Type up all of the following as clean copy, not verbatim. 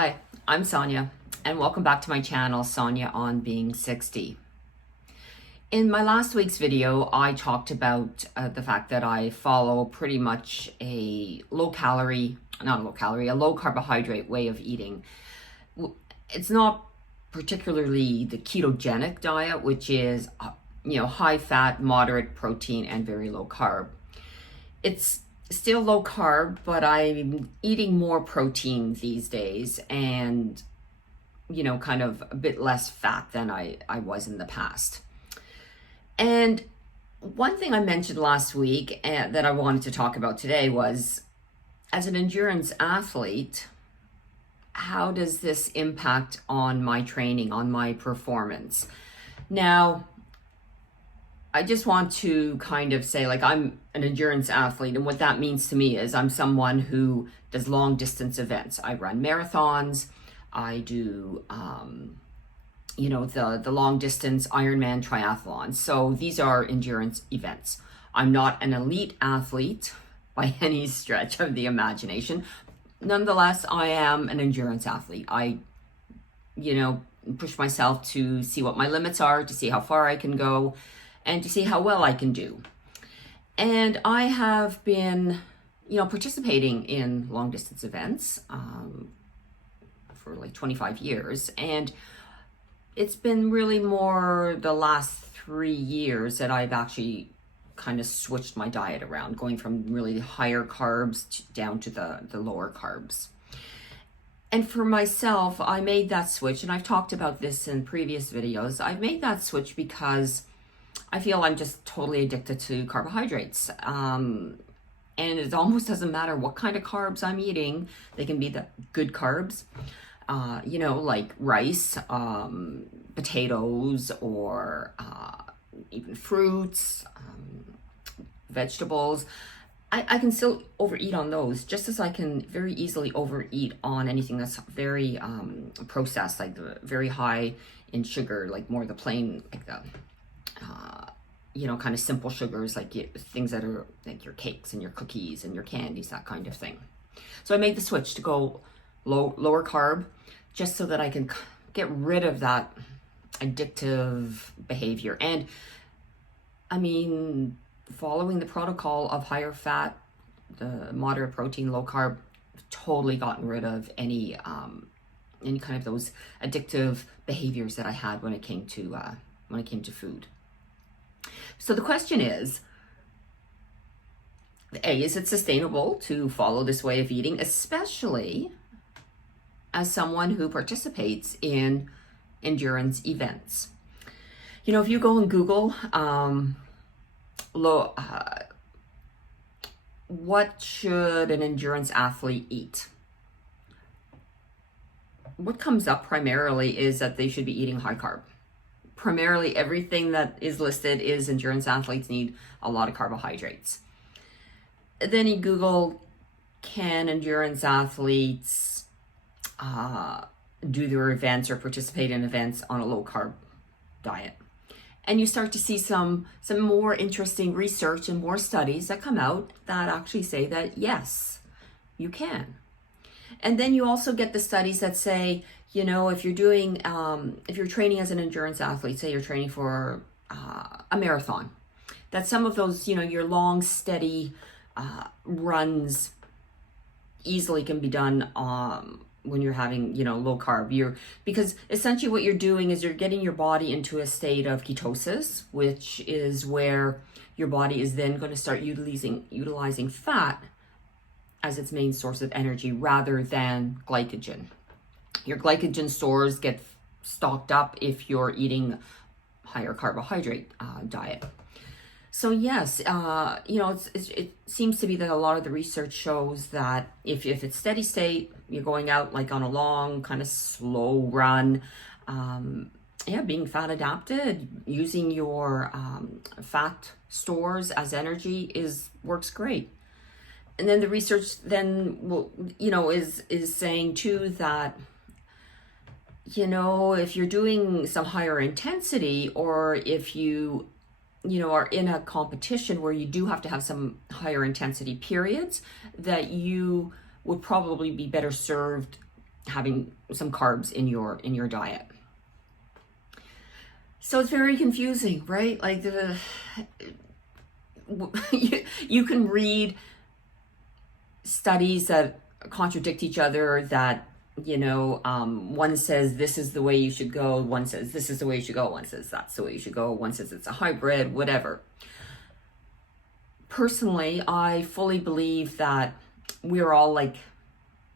Hi, I'm Sonia, and welcome back to my channel, Sonia on Being 60. In my last week's video, I talked about the fact that I follow pretty much a a low carbohydrate way of eating. It's not particularly the ketogenic diet, which is, high fat, moderate protein, and very low carb. It's still low carb, but I'm eating more protein these days and, kind of a bit less fat than I was in the past. And one thing I mentioned last week that I wanted to talk about today was, as an endurance athlete, how does this impact on my training, on my performance? Now, I just want to kind of say, I'm an endurance athlete, and what that means to me is I'm someone who does long distance events. I run marathons. I do, the long distance Ironman triathlons. So these are endurance events. I'm not an elite athlete by any stretch of the imagination. Nonetheless, I am an endurance athlete. I, push myself to see what my limits are, to see how far I can go, and to see how well I can do. And I have been, participating in long distance events for like 25 years. And it's been really more the last 3 years that I've actually kind of switched my diet around, going from really higher carbs down to the lower carbs. And for myself, I made that switch, and I've talked about this in previous videos. I've made that switch because I feel I'm just totally addicted to carbohydrates. And it almost doesn't matter what kind of carbs I'm eating. They can be the good carbs, like rice, potatoes, or even fruits, vegetables. I can still overeat on those, just as I can very easily overeat on anything that's very processed, like very high in sugar, like more the plain, like the kind of simple sugars, like things that are like your cakes and your cookies and your candies, that kind of thing. So I made the switch to go lower carb, just so that I can get rid of that addictive behavior. And I mean, following the protocol of higher fat, the moderate protein, low carb, totally gotten rid of any kind of those addictive behaviors that I had when it came to food. So the question is, A, is it sustainable to follow this way of eating, especially as someone who participates in endurance events? If you go and Google, what should an endurance athlete eat? What comes up primarily is that they should be eating high carb. Primarily everything that is listed is endurance athletes need a lot of carbohydrates. Then you Google, can endurance athletes do their events or participate in events on a low carb diet? And you start to see some more interesting research and more studies that come out that actually say that yes, you can. And then you also get the studies that say, if you're doing, if you're training as an endurance athlete, say you're training for a marathon, that some of those, your long, steady runs easily can be done when you're having, low carb. Because essentially what you're doing is you're getting your body into a state of ketosis, which is where your body is then going to start utilizing fat as its main source of energy rather than glycogen. Your glycogen stores get stocked up if you're eating higher carbohydrate diet. So yes, it seems to be that a lot of the research shows that if it's steady state, you're going out like on a long kind of slow run, being fat adapted, using your fat stores as energy works great. And then the research then is saying too that if you're doing some higher intensity, or if you are in a competition where you do have to have some higher intensity periods, that you would probably be better served having some carbs in your diet. So it's very confusing, right? Like you can read studies that contradict each other, that one says this is the way you should go, one says this is the way you should go, one says that's the way you should go, one says it's a hybrid, whatever. Personally, I fully believe that we're all like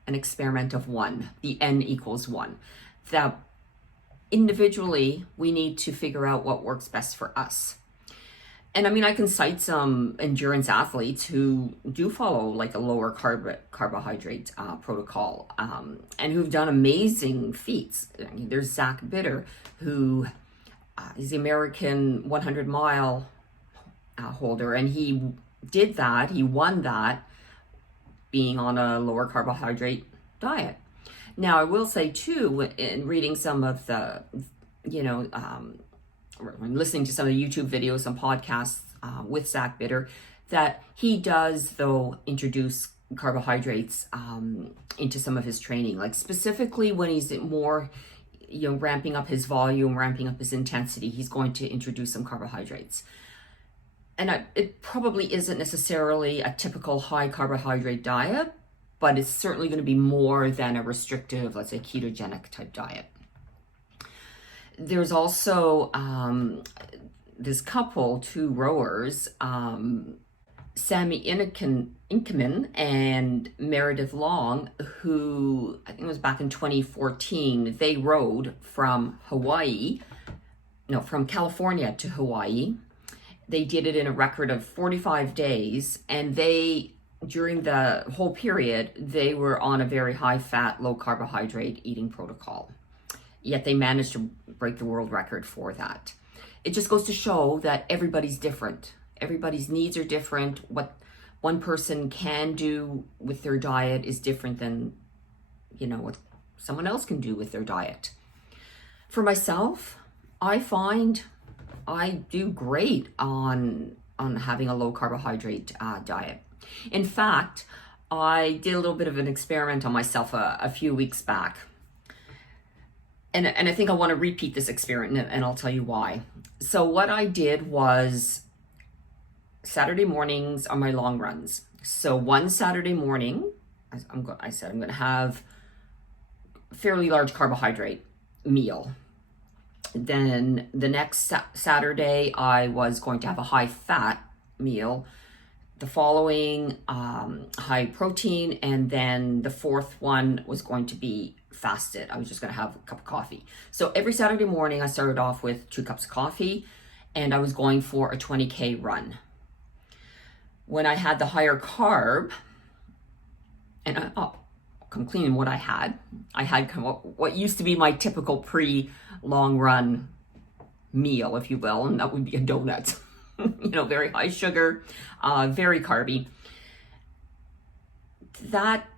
an experiment of one, the n equals 1, that individually we need to figure out what works best for us. And I mean, I can cite some endurance athletes who do follow like a lower carbohydrate protocol, and who've done amazing feats. I mean, there's Zach Bitter, who is the American 100-mile holder, and he did that. He won that being on a lower carbohydrate diet. Now, I will say too, in reading some of the, listening to some of the YouTube videos and podcasts with Zach Bitter, that he does, though, introduce carbohydrates into some of his training, like specifically when he's more, ramping up his volume, ramping up his intensity, he's going to introduce some carbohydrates. And it probably isn't necessarily a typical high carbohydrate diet, but it's certainly going to be more than a restrictive, let's say, ketogenic type diet. There's also this couple, 2 rowers, Sammy Innokin and Meredith Long, who I think it was back in 2014, they rowed from California to Hawaii. They did it in a record of 45 days, and during the whole period, they were on a very high fat, low carbohydrate eating protocol. Yet they managed to break the world record for that. It just goes to show that everybody's different. Everybody's needs are different. What one person can do with their diet is different than, what someone else can do with their diet. For myself, I find I do great on having a low carbohydrate diet. In fact, I did a little bit of an experiment on myself a few weeks back. And I think I want to repeat this experiment, and I'll tell you why. So what I did was, Saturday mornings are my long runs. So one Saturday morning, I said I'm going to have a fairly large carbohydrate meal. Then the next Saturday, I was going to have a high fat meal. The following, high protein, and then the fourth one was going to be fasted. I was just going to have a cup of coffee. So every Saturday morning, I started off with 2 cups of coffee, and I was going for a 20K run. When I had the higher carb, and come clean what I had what used to be my typical pre-long run meal, if you will, and that would be a donut. Very high sugar, very carby. That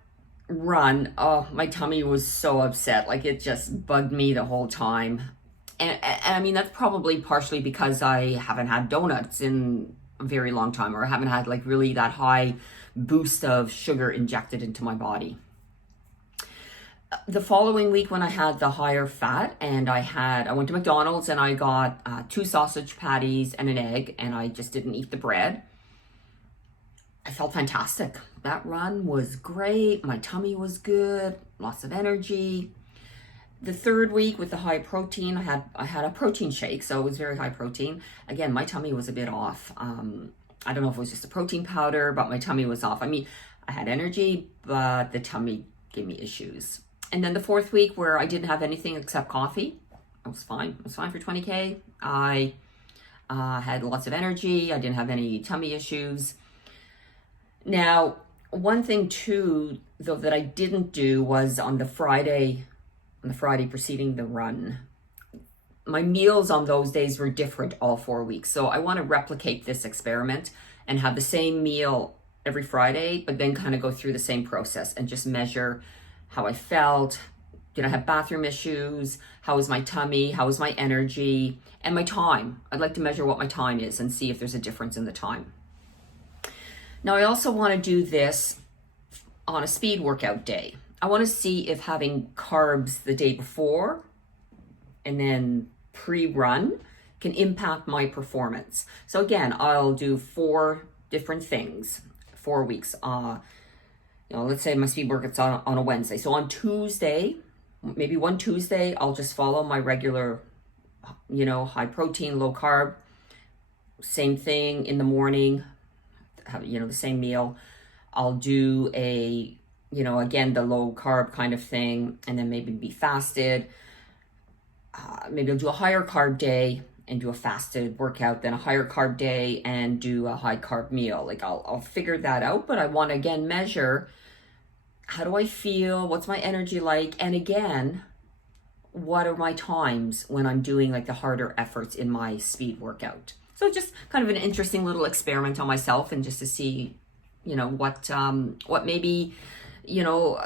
run, my tummy was so upset. Like, it just bugged me the whole time. And I mean, that's probably partially because I haven't had donuts in a very long time, or I haven't had like really that high boost of sugar injected into my body. The following week, when I had the higher fat, and I went to McDonald's and I got 2 sausage patties and an egg, and I just didn't eat the bread. I felt fantastic. That run was great. My tummy was good, lots of energy. The third week with the high protein, I had a protein shake, so it was very high protein. Again, my tummy was a bit off. I don't know if it was just a protein powder, but my tummy was off. I mean, I had energy, but the tummy gave me issues. And then the fourth week, where I didn't have anything except coffee, it was fine. It was fine for 20K. I had lots of energy. I didn't have any tummy issues. Now, one thing too, though, that I didn't do was on the Friday preceding the run, my meals on those days were different all 4 weeks. So I want to replicate this experiment and have the same meal every Friday, but then kind of go through the same process and just measure how I felt. Did I have bathroom issues? How was my tummy? How was my energy? And my time. I'd like to measure what my time is and see if there's a difference in the time. Now, I also want to do this on a speed workout day. I want to see if having carbs the day before and then pre-run can impact my performance. So again, I'll do 4 different things, 4 weeks. Let's say my speed workout's on a Wednesday. So on Tuesday, maybe one Tuesday, I'll just follow my regular, high protein, low carb, same thing in the morning, have, the same meal. I'll do again, the low carb kind of thing, and then maybe be fasted. Maybe I'll do a higher carb day and do a fasted workout, then a higher carb day and do a high carb meal. Like I'll figure that out, but I want to again measure, how do I feel? What's my energy like? And again, what are my times when I'm doing like the harder efforts in my speed workout? So just kind of an interesting little experiment on myself, and just to see, what maybe,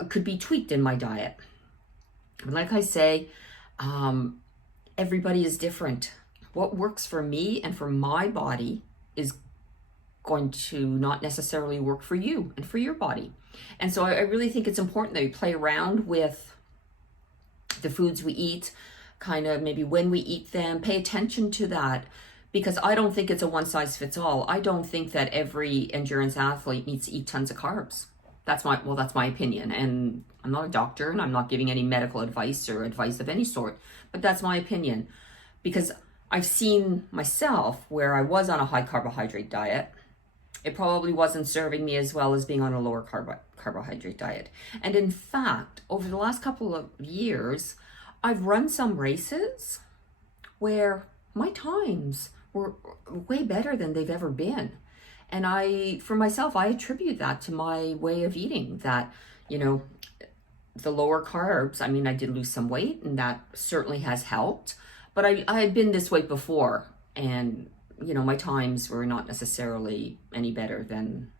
could be tweaked in my diet. But like I say, everybody is different. What works for me and for my body is going to not necessarily work for you and for your body. And so I really think it's important that we play around with the foods we eat, kind of maybe when we eat them, pay attention to that, because I don't think it's a one size fits all. I don't think that every endurance athlete needs to eat tons of carbs. That's my opinion. And I'm not a doctor and I'm not giving any medical advice or advice of any sort, but that's my opinion, because I've seen myself where I was on a high carbohydrate diet. It probably wasn't serving me as well as being on a lower carbohydrate diet. And in fact, over the last couple of years, I've run some races where my times were way better than they've ever been. And for myself, I attribute that to my way of eating, that, the lower carbs. I mean, I did lose some weight and that certainly has helped, but I had been this way before, and my times were not necessarily any better than,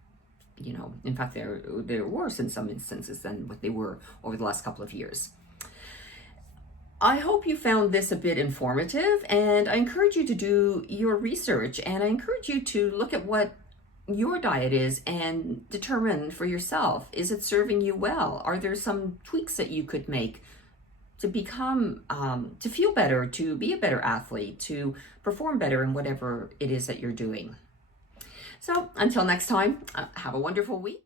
in fact, they're worse in some instances than what they were over the last couple of years. I hope you found this a bit informative, and I encourage you to do your research, and I encourage you to look at what your diet is and determine for yourself, is it serving you well? Are there some tweaks that you could make to become, to feel better, to be a better athlete, to perform better in whatever it is that you're doing? So until next time, have a wonderful week.